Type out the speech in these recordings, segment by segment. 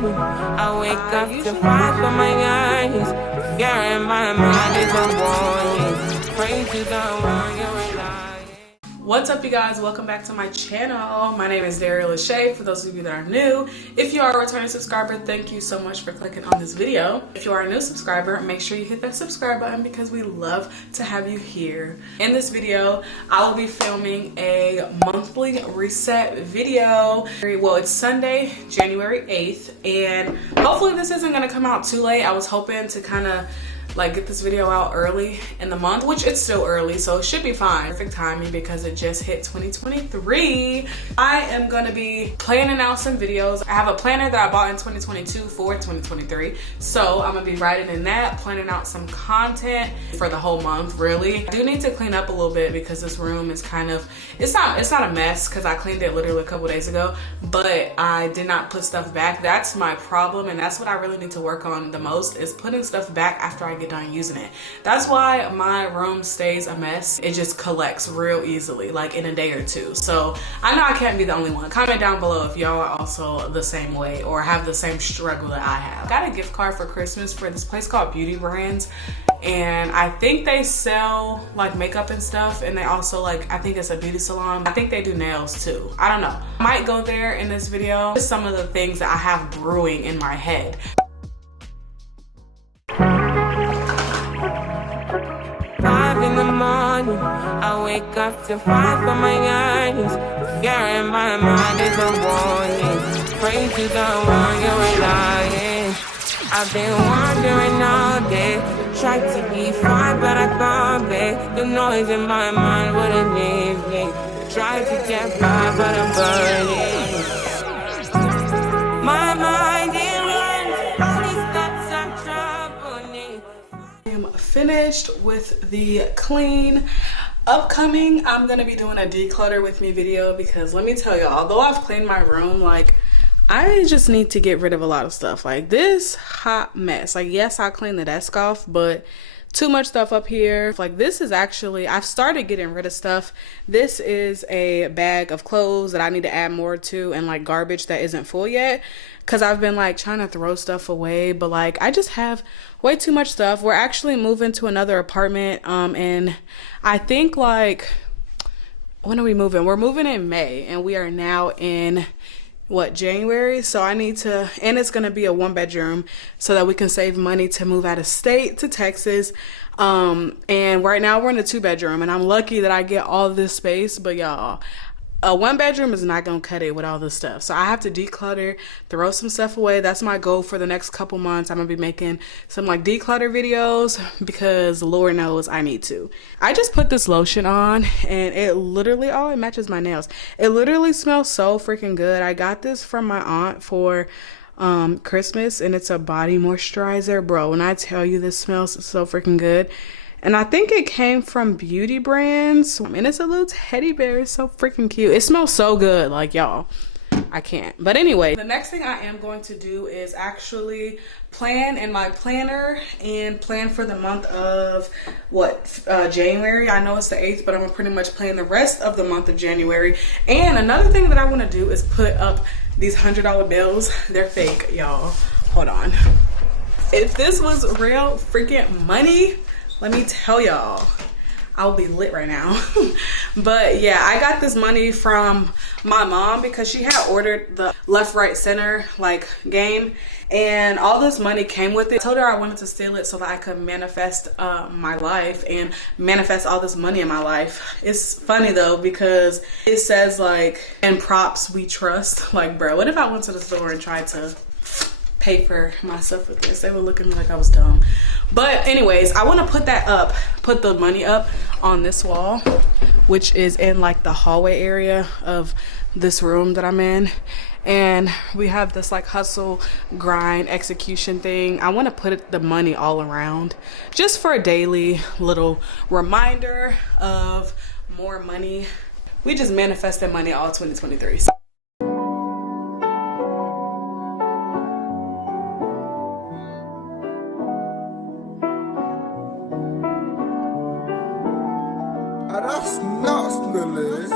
morning, I wake up to find for my eyes. Fear in my mind is a warning. Pray to the one you rely. What's up, you guys? Welcome back to my channel. My name is Daria Lashae. For those of you that are new, if you are a returning subscriber, thank you so much for clicking on this video. If you are a new subscriber, make sure you hit that subscribe button because we love to have you here. In this video, I will be filming a monthly reset video. Well, it's Sunday, January 8th, and hopefully this isn't going to come out too late. I was hoping to kind of like get this video out early in the month, which it's still early, so it should be fine. Perfect timing because it just hit 2023. I am gonna be planning out some videos. I have a planner that I bought in 2022 for 2023, so I'm gonna be writing in that, planning out some content for the whole month. Really, I do need to clean up a little bit because this room is kind of, it's not a mess because I cleaned it literally a couple days ago, but I did not put stuff back. That's my problem, and that's what I really need to work on the most, is putting stuff back after I get done using it. That's why my room stays a mess. It just collects real easily, like in a day or two. So I know I can't be the only one. Comment down below if y'all are also the same way or have the same struggle that I have. I got a gift card for Christmas for this place called Beauty Brands, and I think they sell like makeup and stuff, and they also, like, I think it's a beauty salon. I think they do nails too. I don't know. I might go there in this video. Just some of the things that I have brewing in my head. 5 in the morning, I wake up to find for my eyes. Fear in my mind is a warning. Pray to the one you rely. I've been wandering all day, tried to be fine, but I can't be. The noise in my mind wouldn't leave me. Tried to get by, but I'm burning. My mind it runs, all these thoughts are troubling. I am finished with the clean. Upcoming, I'm gonna be doing a declutter with me video because let me tell you, although I've cleaned my room, like, I just need to get rid of a lot of stuff. Like this hot mess. Like, yes, I cleaned the desk off, but too much stuff up here. Like, this is actually, I've started getting rid of stuff. This is a bag of clothes that I need to add more to, and like garbage that isn't full yet, because I've been like trying to throw stuff away, but like I just have way too much stuff. We're actually moving to another apartment, and I think, like, when are we moving? We're moving in May, and we are now in January. So I need to, and it's gonna be a 1-bedroom so that we can save money to move out of state to Texas. And right now we're in a 2-bedroom, and I'm lucky that I get all this space, but y'all, a 1-bedroom is not gonna cut it with all this stuff. So I have to declutter, throw some stuff away. That's my goal for the next couple months. I'm gonna be making some like declutter videos because Lord knows I need to. I just put this lotion on, and it literally, oh, it matches my nails. It literally smells so freaking good. I got this from my aunt for Christmas, and it's a body moisturizer. Bro, when I tell you this smells so freaking good. And I think it came from Beauty Brands, and it's a little teddy bear. It's so freaking cute. It smells so good, like, y'all, I can't. But anyway, the next thing I am going to do is actually plan in my planner and plan for the month of January. I know it's the 8th, but I'm gonna pretty much plan the rest of the month of January. And another thing that I want to do is put up these $100 bills. They're fake, y'all. Hold on. If this was real freaking money, let me tell y'all, I'll be lit right now. But yeah, I got this money from my mom because she had ordered the left, right, center like game, and all this money came with it. I told her I wanted to steal it so that I could manifest my life and manifest all this money in my life. It's funny though because it says like, in props we trust. Like, bro, what if I went to the store and tried to pay for myself with this? They were looking at me like I was dumb. But anyways, I want to put that up, put the money up on this wall, which is in like the hallway area of this room that I'm in. And we have this like hustle, grind, execution thing. I want to put the money all around just for a daily little reminder of more money. We just manifested money all 2023. That's nuts, Lily.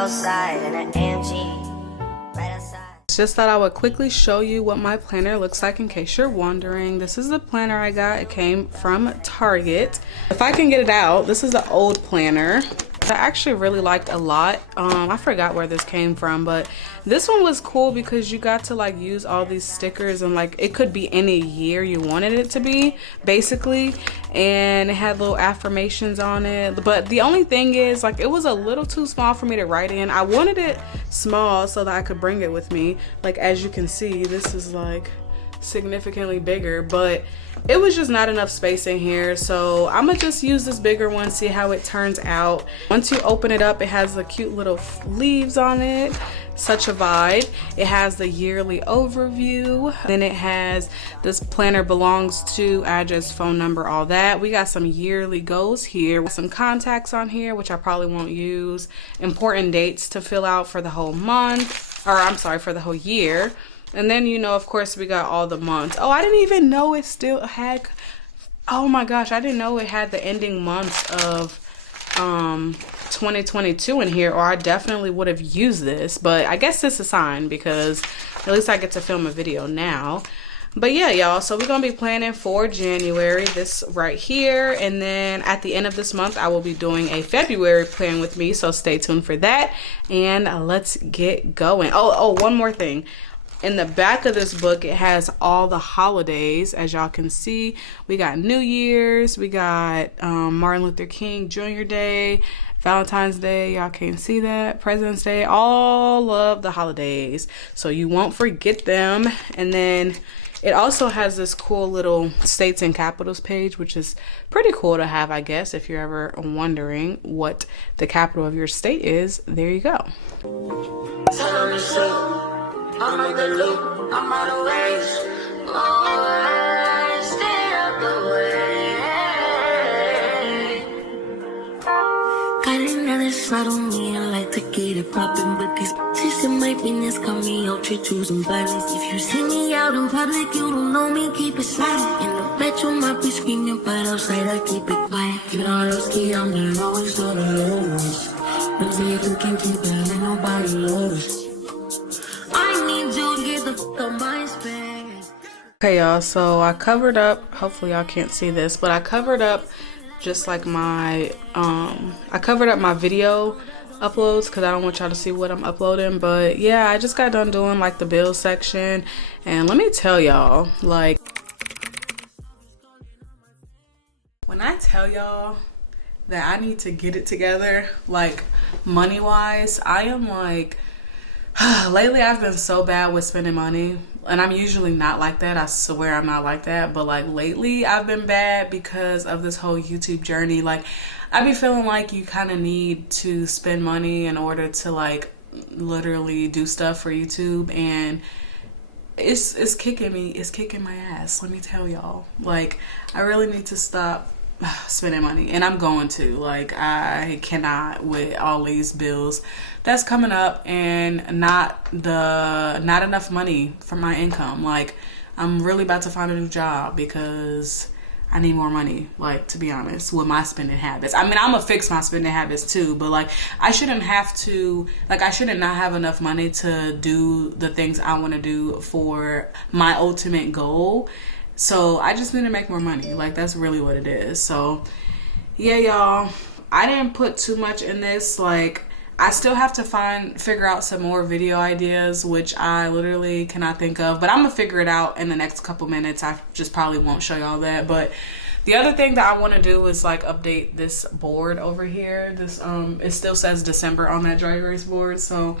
outside in an AMG, right outside. Just thought I would quickly show you what my planner looks like in case you're wondering. This is the planner I got. It came from Target. If I can get it out, this is the old planner I actually really liked a lot. I forgot where this came from, but this one was cool because you got to like use all these stickers, and like it could be any year you wanted it to be basically, and it had little affirmations on it. But the only thing is, like, it was a little too small for me to write in. I wanted it small so that I could bring it with me. Like, as you can see, this is like significantly bigger, but it was just not enough space in here, so I'm gonna just use this bigger one, see how it turns out. Once you open it up, it has the cute little leaves on it, such a vibe. It has the yearly overview, then it has this planner belongs to, address, phone number, all that. We got some yearly goals here, some contacts on here which I probably won't use, important dates to fill out for the whole month, or I'm sorry, for the whole year. And then, you know, of course, we got all the months. Oh, I didn't even know it still had, oh my gosh, I didn't know it had the ending months of 2022 in here, or I definitely would have used this. But I guess this is a sign because at least I get to film a video now. But yeah, y'all, so we're gonna be planning for January, this right here, and then at the end of this month I will be doing a February plan with me, so stay tuned for that, and let's get going. Oh, one more thing. In the back of this book, it has all the holidays. As y'all can see, we got New Year's, we got Martin Luther King Jr. Day, Valentine's Day, y'all can't see that, President's Day, all of the holidays, so you won't forget them. And then it also has this cool little states and capitals page, which is pretty cool to have, I guess, if you're ever wondering what the capital of your state is. There you go. I'm on the loop, I'm on the race. Oh, stay out the way. Got another slide on me, I like to get it poppin', but these bitches in my business call me out to choosing violence. If you see me out in public, you don't know me, keep it silent. In the bedroom, I be screaming, but outside I keep it quiet. You know, Lowski, I'm the lowest of the lowest. Baby, if you can keep it, ain't nobody knows. Okay, y'all, so I covered up, hopefully y'all can't see this, but I covered up just like my I covered up my video uploads because I don't want y'all to see what I'm uploading. But yeah, I just got done doing like the bills section, and let me tell y'all, like, when I tell y'all that I need to get it together, like money wise, I am like lately I've been so bad with spending money, and I'm usually not like that. I swear I'm not like that, but like lately I've been bad because of this whole YouTube journey. Like, I be feeling like you kind of need to spend money in order to like literally do stuff for YouTube, and it's kicking me, it's kicking my ass, let me tell y'all. Like, I really need to stop spending money, and I'm going to. Like, I cannot with all these bills that's coming up and not enough money for my income. Like, I'm really about to find a new job because I need more money, like, to be honest, with my spending habits. I mean, I'm gonna fix my spending habits too, but like, I shouldn't have to, like, I shouldn't not have enough money to do the things I want to do for my ultimate goal. So I just need to make more money. Like, that's really what it is. So yeah, y'all, I didn't put too much in this. Like, I still have to figure out some more video ideas, which I literally cannot think of, but I'm gonna figure it out in the next couple minutes. I just probably won't show y'all that. But the other thing that I want to do is like update this board over here. This it still says December on that Drag Race board, so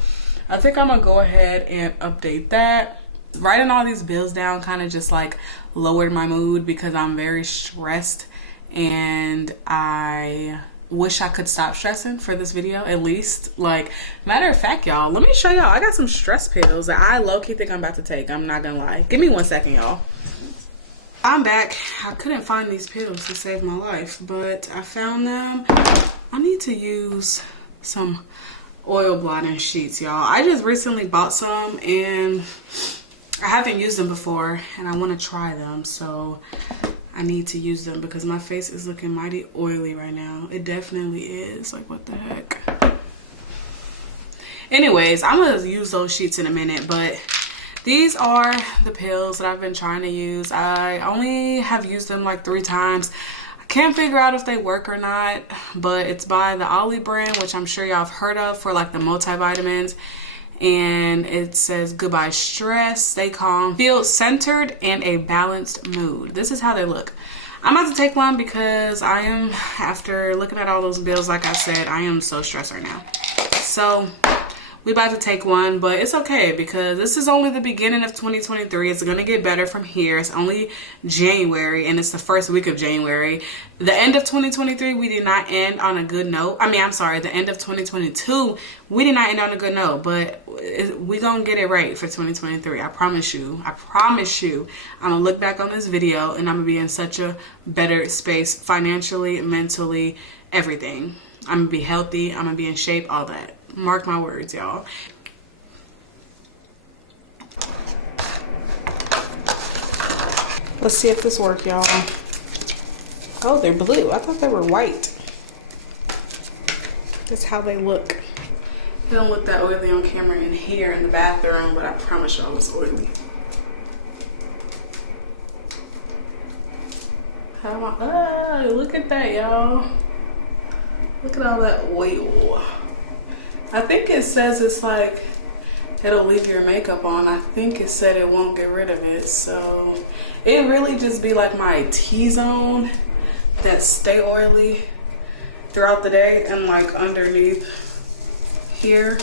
I think I'm gonna go ahead and update that. Writing all these bills down kind of just like lowered my mood because I'm very stressed, and I wish I could stop stressing for this video at least. Like, matter of fact, y'all, let me show y'all. I got some stress pills that I low-key think I'm about to take. I'm not gonna lie. Give me 1 second, y'all. I'm back. I couldn't find these pills to save my life, but I found them. I need to use some oil blotting sheets, y'all. I just recently bought some and I haven't used them before, and I want to try them, so I need to use them because my face is looking mighty oily right now. It definitely is. Like, what the heck? Anyways, I'm gonna use those sheets in a minute, but these are the pills that I've been trying to use. I only have used them like 3 times. I can't figure out if they work or not, but it's by the Ollie brand, which I'm sure y'all have heard of for like the multivitamins. And it says goodbye stress, stay calm, feel centered, and a balanced mood. This is how they look. I'm about to take one because I am, after looking at all those bills, like I said, I am so stressed right now. So we about to take one, but it's okay because this is only the beginning of 2023. It's gonna get better from here. It's only January and it's the first week of January. The end of 2023, we did not end on a good note. I'm sorry, the end of 2022, we did not end on a good note, but we gonna get it right for 2023. I promise you. I promise you. I'm gonna look back on this video and I'm gonna be in such a better space financially, mentally, everything. I'm gonna be healthy. I'm gonna be in shape, all that. Mark my words, y'all. Let's see if this works, y'all. Oh, they're blue. I thought they were white. That's how they look. They don't look that oily on camera in here in the bathroom, but I promise y'all it's oily. Look at that, y'all. Look at all that oil. I think it says it's like it'll leave your makeup on. I think it said it won't get rid of it. So it really just be like my T-zone that stay oily throughout the day and like underneath here.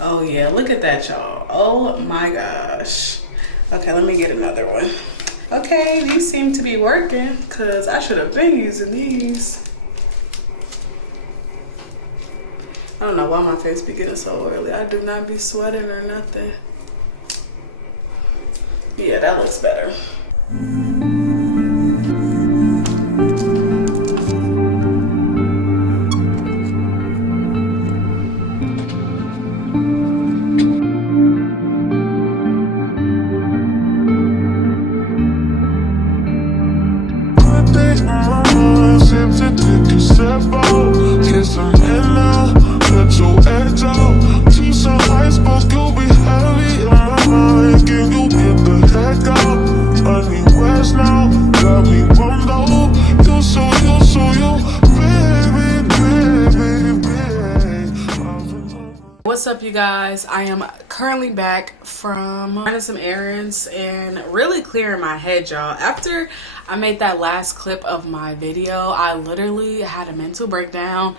Oh yeah, look at that, y'all. Oh my gosh. Okay, let me get another one. Okay, these seem to be working because I should have been using these. I don't know why my face be getting so oily. I do not be sweating or nothing. Yeah, that looks better. What's up, you guys? I am currently back from running some errands and really clearing my head, y'all. After I made that last clip of my video, I literally had a mental breakdown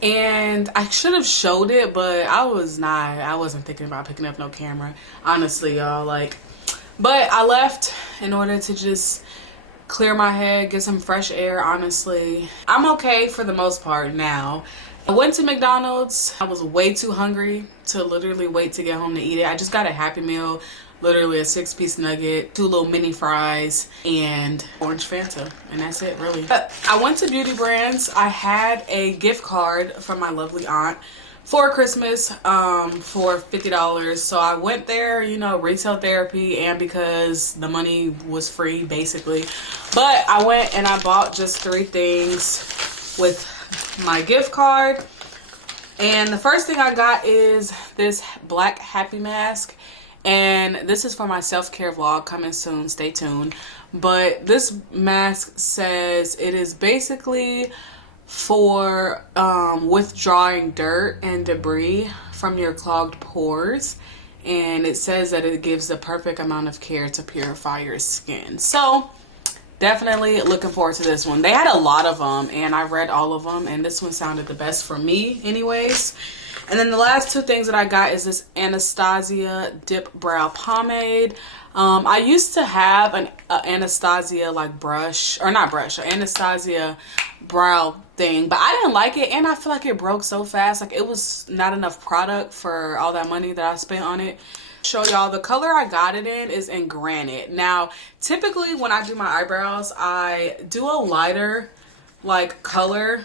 and I should have showed it, but I wasn't thinking about picking up no camera, honestly, y'all. But I left in order to just clear my head, get some fresh air. Honestly, I'm okay for the most part now. I went to McDonald's. I was way too hungry to literally wait to get home to eat it. I just got a Happy Meal, literally a 6-piece nugget, 2 little mini fries, and orange Fanta, and that's it, really. I went to Beauty Brands. I had a gift card from my lovely aunt for Christmas for $50. So I went there, you know, retail therapy, and because the money was free, basically. But I went and I bought just 3 things with my gift card, and the first thing I got is this black happy mask, and this is for my self-care vlog coming soon, stay tuned. But this mask says it is basically for withdrawing dirt and debris from your clogged pores, and it says that it gives the perfect amount of care to purify your skin. So definitely looking forward to this one. They had a lot of them and I read all of them, and this one sounded the best for me anyways. And then the last 2 things that I got is this Anastasia Dip Brow Pomade. I used to have an Anastasia like brush, or not brush, an Anastasia brow thing, but I didn't like it, and I feel like it broke so fast. Like, it was not enough product for all that money that I spent on it. Show y'all, the color I got it in is in Granite. Now, typically when I do my eyebrows, I do a lighter like color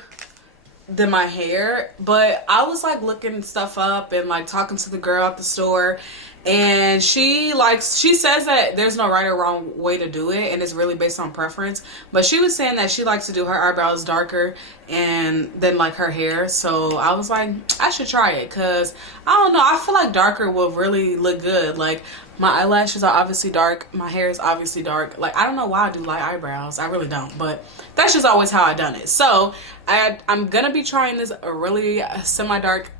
than my hair, but I was like looking stuff up and like talking to the girl at the store, And she says that there's no right or wrong way to do it, and it's really based on preference. But she was saying that she likes to do her eyebrows darker and then like her hair. So I was like, I should try it, because I don't know, I feel like darker will really look good. Like my eyelashes are obviously dark, my hair is obviously dark. Like I don't know why I do light eyebrows, I really don't, but that's just always how I done it. So I'm gonna be trying this really semi-dark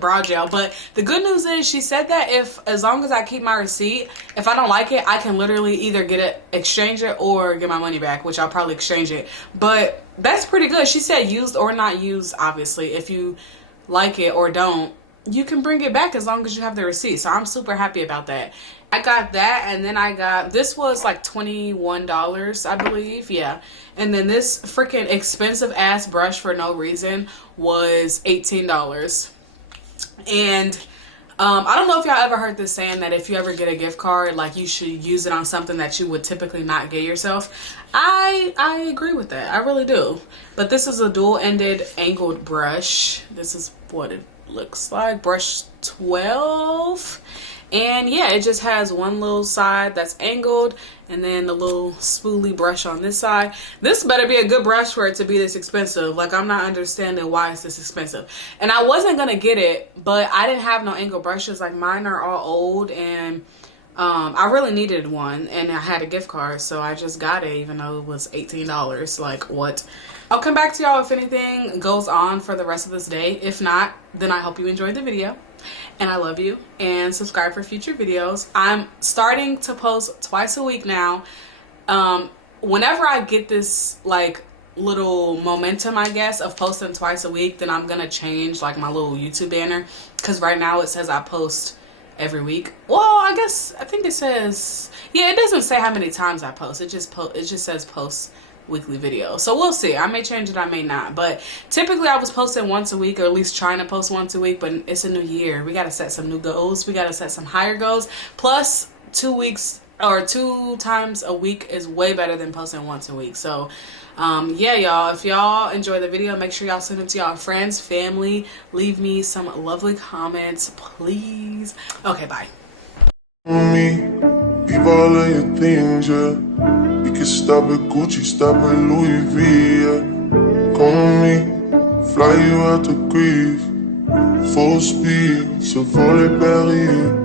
brow gel. But the good news is she said that as long as I keep my receipt, if I don't like it, I can literally either get it, exchange it, or get my money back, which I'll probably exchange it. But that's pretty good. She said used or not used, obviously, if you like it or don't, you can bring it back as long as you have the receipt. So I'm super happy about that. I got that, and then I got, this was like $21, I believe. Yeah. And then this freaking expensive ass brush for no reason was $18. And I don't know if y'all ever heard this saying that if you ever get a gift card, like you should use it on something that you would typically not get yourself. I agree with that. I really do. But this is a dual-ended angled brush. This is what it looks like. Brush 12. And yeah, it just has one little side that's angled, and then the little spoolie brush on this side. This better be a good brush for it to be this expensive. Like, I'm not understanding why it's this expensive. And I wasn't gonna get it, but I didn't have no angled brushes. Like, mine are all old, and I really needed one, and I had a gift card, so I just got it, even though it was $18. Like, what? I'll come back to y'all if anything goes on for the rest of this day. If not, then I hope you enjoyed the video. And I love you, and subscribe for future videos. I'm starting to post twice a week now. Whenever I get this like little momentum, I guess, of posting twice a week, then I'm gonna change like my little YouTube banner, because right now it says I post every week. Well, I think it says, yeah, it doesn't say how many times I post. It just says post weekly video. So we'll see. I may change it, I may not. But typically I was posting once a week, or at least trying to post once a week. But it's a new year. We got to set some new goals. We got to set some higher goals. Plus 2 weeks or 2 times a week is way better than posting once a week. So yeah, y'all, if y'all enjoy the video, make sure y'all send it to y'all friends, family. Leave me some lovely comments, please. Okay, bye. Me, leave all of your things, yeah. We can stop at Gucci, stop at Louis V, yeah. Come with me, fly you out to Greece. Full speed, so for les Paris.